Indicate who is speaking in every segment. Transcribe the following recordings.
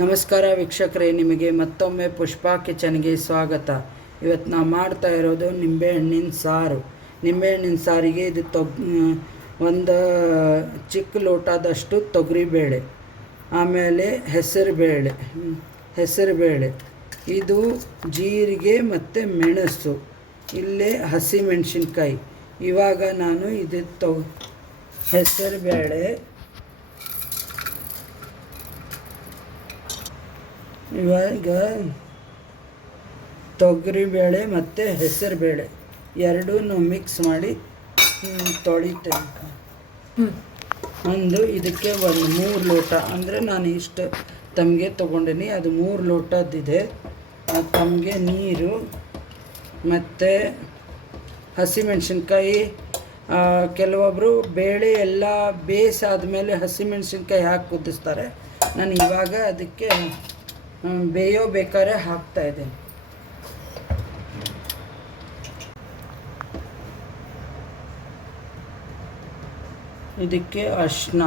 Speaker 1: ನಮಸ್ಕಾರ ವೀಕ್ಷಕರೇ, ನಿಮಗೆ ಮತ್ತೊಮ್ಮೆ ಪುಷ್ಪಾ ಕಿಚನ್ಗೆ ಸ್ವಾಗತ. ಇವತ್ತು ನಾವು ಮಾಡ್ತಾ ಇರೋದು ನಿಂಬೆಹಣ್ಣಿನ ಸಾರು. ನಿಂಬೆಹಣ್ಣಿನ ಸಾರಿಗೆ ಇದು ತೊಗ್ ಒಂದು ಚಿಕ್ಕ ಲೋಟದಷ್ಟು ತೊಗರಿಬೇಳೆ, ಆಮೇಲೆ ಹೆಸರುಬೇಳೆ ಹೆಸರುಬೇಳೆ. ಇದು ಜೀರಿಗೆ ಮತ್ತು ಮೆಣಸು, ಇಲ್ಲೇ ಹಸಿಮೆಣಸಿನ್ಕಾಯಿ. ಇವಾಗ ನಾನು ಇದು ತೊ ಹೆಸರುಬೇಳೆ ಇವಾಗ ತೊಗರಿಬೇಳೆ ಮತ್ತು ಹೆಸರುಬೇಳೆ ಎರಡೂ ಮಿಕ್ಸ್ ಮಾಡಿ ತೊಳಿತೇನೆ. ಒಂದು ಇದಕ್ಕೆ ಒಂದು ಮೂರು ಲೋಟ ಅಂದರೆ ನಾನು ಇಷ್ಟು ತಮಗೆ ತೊಗೊಂಡಿನಿ ಅದು ಮೂರು ಲೋಟದ್ದಿದೆ. ಅದು ತಮಗೆ ನೀರು ಮತ್ತು ಹಸಿಮೆಣ್ಸಿನ್ಕಾಯಿ ಕೆಲವೊಬ್ಬರು ಬೇಳೆ ಎಲ್ಲ ಬೇಯಿಸಾದ್ಮೇಲೆ ಹಸಿಮೆಣ್ಸಿನ್ಕಾಯಿ ಹಾಕಿ ಕುದಿಸ್ತಾರೆ. ನಾನು ಇವಾಗ ಅದಕ್ಕೆ ಬೇಯೋ ಬೇಕಾದ್ರೆ ಹಾಕ್ತಾ ಇದೆ ಇದಕ್ಕೆ ಅರ್ಶಿನ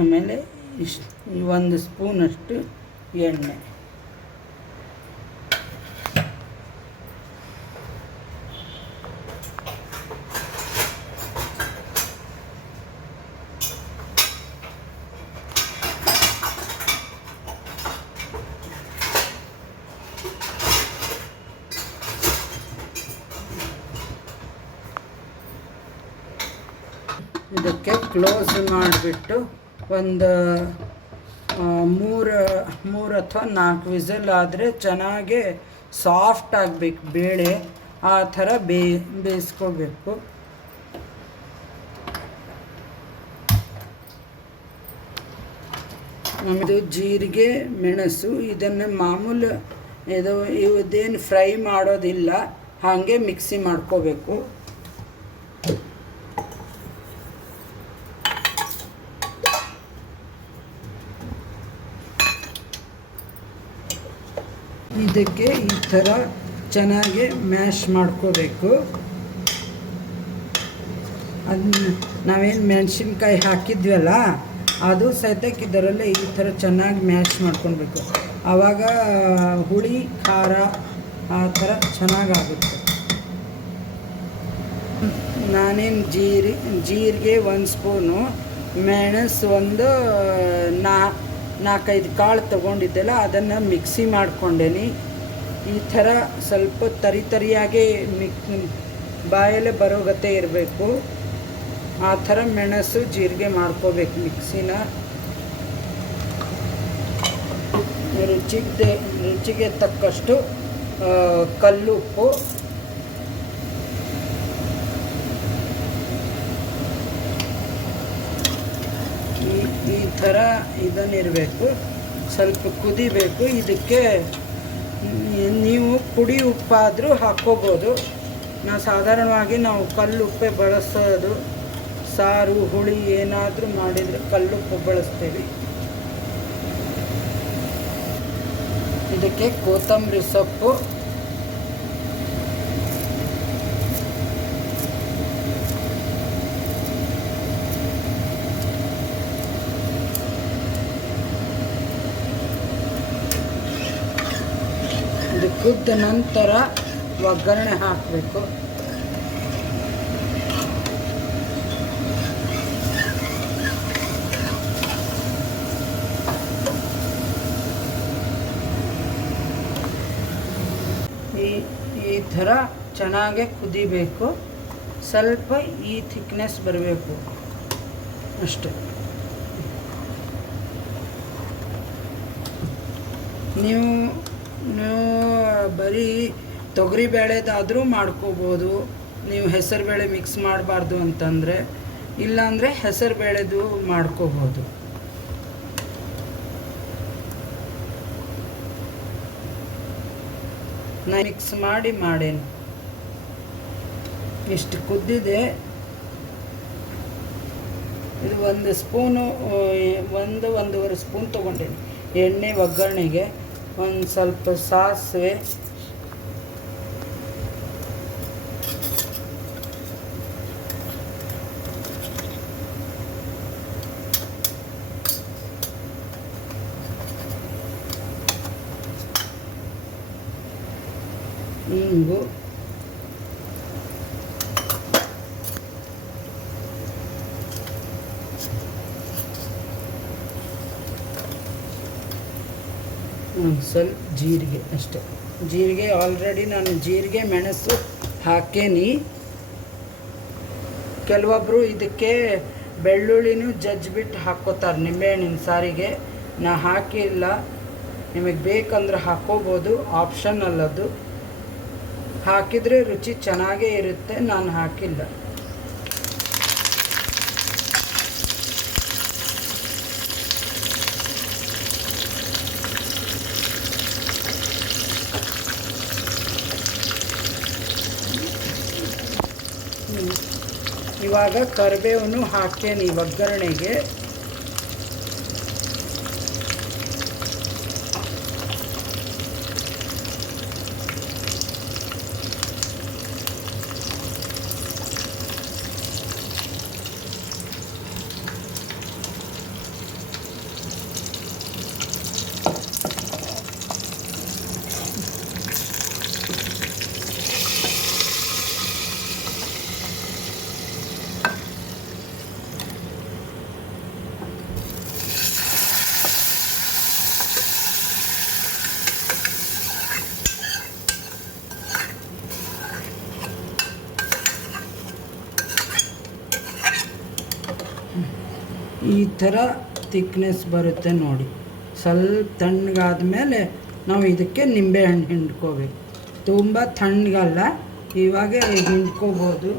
Speaker 1: ಆಮೇಲೆ ಇಷ್ಟು ಒಂದು ಸ್ಪೂನಷ್ಟು ಎಣ್ಣೆ. ಇದಕ್ಕೆ ಕ್ಲೋಸ್ ಮಾಡಿಬಿಟ್ಟು ಒಂದು ಮೂರು ಮೂರು ಅಥವಾ ನಾಲ್ಕು ವಿಸಲ್ ಆದರೆ ಚೆನ್ನಾಗಿ ಸಾಫ್ಟ್ ಆಗಬೇಕು ಬೇಳೆ. ಆ ಥರ ಬೇ, ಬೇಯಿಸ್ಕೋಬೇಕು. ನಮ್ಮದು ಜೀರಿಗೆ, ಮೆಣಸು ಇದನ್ನು ಮಾಮೂಲು ಇದು ಇದೇನು ಫ್ರೈ ಮಾಡೋದಿಲ್ಲ, ಹಾಗೆ ಮಿಕ್ಸಿ ಮಾಡ್ಕೋಬೇಕು. ಇದಕ್ಕೆ ಈ ಥರ ಚೆನ್ನಾಗಿ ಮ್ಯಾಶ್ ಮಾಡ್ಕೋಬೇಕು. ಅದನ್ನ ನಾವೇನು ಮೆಣಸಿನ್ಕಾಯಿ ಹಾಕಿದ್ವಲ್ಲ, ಅದು ಸಹಿತಕ್ಕೆ ಇದರಲ್ಲೇ ಈ ಥರ ಚೆನ್ನಾಗಿ ಮ್ಯಾಶ್ ಮಾಡ್ಕೊಳ್ಬೇಕು. ಆವಾಗ ಹುಳಿ, ಖಾರ, ಆ ಥರ ಚೆನ್ನಾಗಾಗುತ್ತೆ. ನಾನೇನು ಜೀರಿ, ಜೀರಿಗೆ ಒಂದು ಸ್ಪೂನು, ಮೆಣಸು ಒಂದು ನಾ ನಾಲ್ಕೈದು ಕಾಳು ತೊಗೊಂಡಿದ್ದೆಲ್ಲ ಅದನ್ನು ಮಿಕ್ಸಿ ಮಾಡ್ಕೊಂಡೇನಿ. ಈ ಥರ ಸ್ವಲ್ಪ ತರಿ ತರಿಯಾಗಿ ಮಿಕ್, ಬಾಯಲ್ಲೇ ಬರೋಗತೆ ಇರಬೇಕು. ಆ ಥರ ಮೆಣಸು ಜೀರಿಗೆ ಮಾಡ್ಕೋಬೇಕು ಮಿಕ್ಸಿನ. ರುಚಿಗೆ ರುಚಿಗೆ ತಕ್ಕಷ್ಟು ಕಲ್ಲುಪ್ಪು ಈ ಥರ ಇದನ್ನಿರಬೇಕು. ಸ್ವಲ್ಪ ಕುದಿಬೇಕು. ಇದಕ್ಕೆ ನೀವು ಪುಡಿ ಉಪ್ಪಾದರೂ ಹಾಕ್ಕೋಬೋದು. ನಾವು ಸಾಧಾರಣವಾಗಿ ನಾವು ಕಲ್ಲುಪ್ಪೆ ಬಳಸೋದು, ಸಾರು, ಹುಳಿ ಏನಾದರೂ ಮಾಡಿದರೆ ಕಲ್ಲುಪ್ಪು ಬಳಸ್ತೀವಿ. ಇದಕ್ಕೆ ಕೊತ್ತಂಬರಿ ಸೊಪ್ಪು ಇದು ಕುದ್ದ ನಂತರ ಒಗ್ಗರಣೆ ಹಾಕಬೇಕು. ಈ ಈ ಥರ ಚೆನ್ನಾಗೆ ಕುದಿಬೇಕು. ಸ್ವಲ್ಪ ಈ ಥಿಕ್ನೆಸ್ ಬರಬೇಕು. ಅಷ್ಟೆ. ನೀವು ನೀವು ಬರೀ ತೊಗರಿ ಬೇಳೆದಾದರೂ ಮಾಡ್ಕೋಬೋದು. ನೀವು ಹೆಸರು ಬೇಳೆ ಮಿಕ್ಸ್ ಮಾಡಬಾರ್ದು ಅಂತಂದರೆ, ಇಲ್ಲಾಂದರೆ ಹೆಸರು ಬೇಳೆದು ಮಾಡ್ಕೋಬೋದು. ನಾನು ಮಿಕ್ಸ್ ಮಾಡಿ ಮಾಡೇನು. ಇಷ್ಟು ಕುದ್ದಿದೆ. ಇದು ಒಂದು ಸ್ಪೂನು ಒಂದು, ಒಂದೂವರೆ ಸ್ಪೂನ್ ತೊಗೊಂಡೇನೆ. ಎಣ್ಣೆ ಒಗ್ಗರಣೆಗೆ. स्वल्प सासवे इंगू ಸ್ವಲ್ಪ ಜೀರಿಗೆ ಅಷ್ಟೆ. ಜೀರಿಗೆ ಆಲ್ರೆಡಿ ನಾನು ಜೀರಿಗೆ, ಮೆಣಸು ಹಾಕೇನಿ. ಕೆಲವೊಬ್ಬರು ಇದಕ್ಕೆ ಬೆಳ್ಳುಳ್ಳಿನೂ ಜಜ್ಜಿಬಿಟ್ಟು ಹಾಕ್ಕೋತಾರೆ ನಿಂಬೆಹಣ್ಣಿನ ಸಾರಿಗೆ. ನಾ ಹಾಕಿಲ್ಲ. ನಿಮಗೆ ಬೇಕಂದ್ರೆ ಹಾಕೋಬೋದು ಆಪ್ಷನ್ ಅದು ಹಾಕಿದರೆ ರುಚಿ ಚೆನ್ನಾಗೇ ಇರುತ್ತೆ. ನಾನು ಹಾಕಿಲ್ಲ. ಇವಾಗ ಕರಿಬೇವನ್ನು ಹಾಕ್ತೇನೆ ಒಗ್ಗರಣೆಗೆ ಈ ಥರ ತಿಕ್ನೆಸ್ ಬರುತ್ತೆ ನೋಡಿ. ಸ್ವಲ್ಪ ತಣ್ಣಗಾದ ಮೇಲೆ ನಾವು ಇದಕ್ಕೆ ನಿಂಬೆಹಣ್ಣು ಹಿಂಡ್ಕೋಬೇಕು. ತುಂಬ ತಣ್ಣಗಲ್ಲ, ಇವಾಗ ಹಿಂಡ್ಕೋಬೋದು.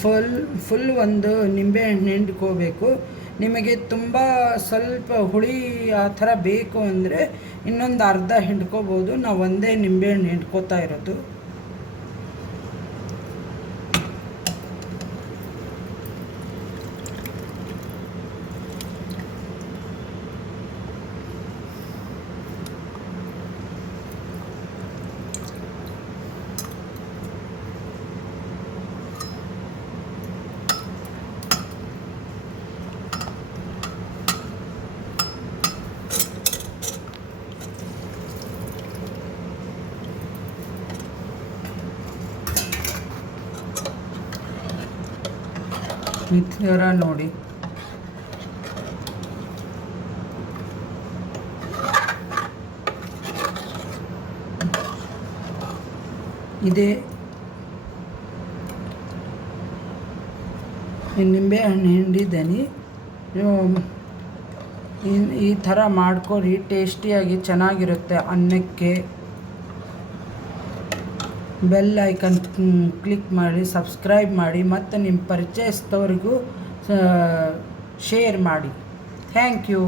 Speaker 1: ಫುಲ್ ಫುಲ್ ಒಂದು ನಿಂಬೆಹಣ್ಣು ಹಿಂಡ್ಕೋಬೇಕು. ನಿಮಗೆ ತುಂಬ ಸ್ವಲ್ಪ ಹುಳಿ ಆ ಥರ ಬೇಕು ಅಂದರೆ ಇನ್ನೊಂದು ಅರ್ಧ ಹಿಂಡ್ಕೋಬೋದು. ನಾವು ಒಂದೇ ನಿಂಬೆಹಣ್ಣು ಹಿಂಡ್ಕೋತಾ ಇರೋದು. ಈ ನೋಡಿ. ಇದೇ. ನಿಂಬೆ ಹಣ್ಣು ಹಿಂಡಿದ್ದೀನಿ. ಈ- ಈ ಥರ ಮಾಡ್ಕೊರಿ ಟೇಸ್ಟಿಯಾಗಿ ಚೆನ್ನಾಗಿರುತ್ತೆ ಅನ್ನಕ್ಕೆ. ಬೆಲ್ ಐಕನ್ ಕ್ಲಿಕ್ ಮಾಡಿ ಸಬ್ಸ್ಕ್ರೈಬ್ ಮಾಡಿ ಮತ್ತು ನಿಮ್ಮ ಪರಿಚಯಸ್ಥವ್ರಿಗೂ ಶೇರ್ ಮಾಡಿ. Thank you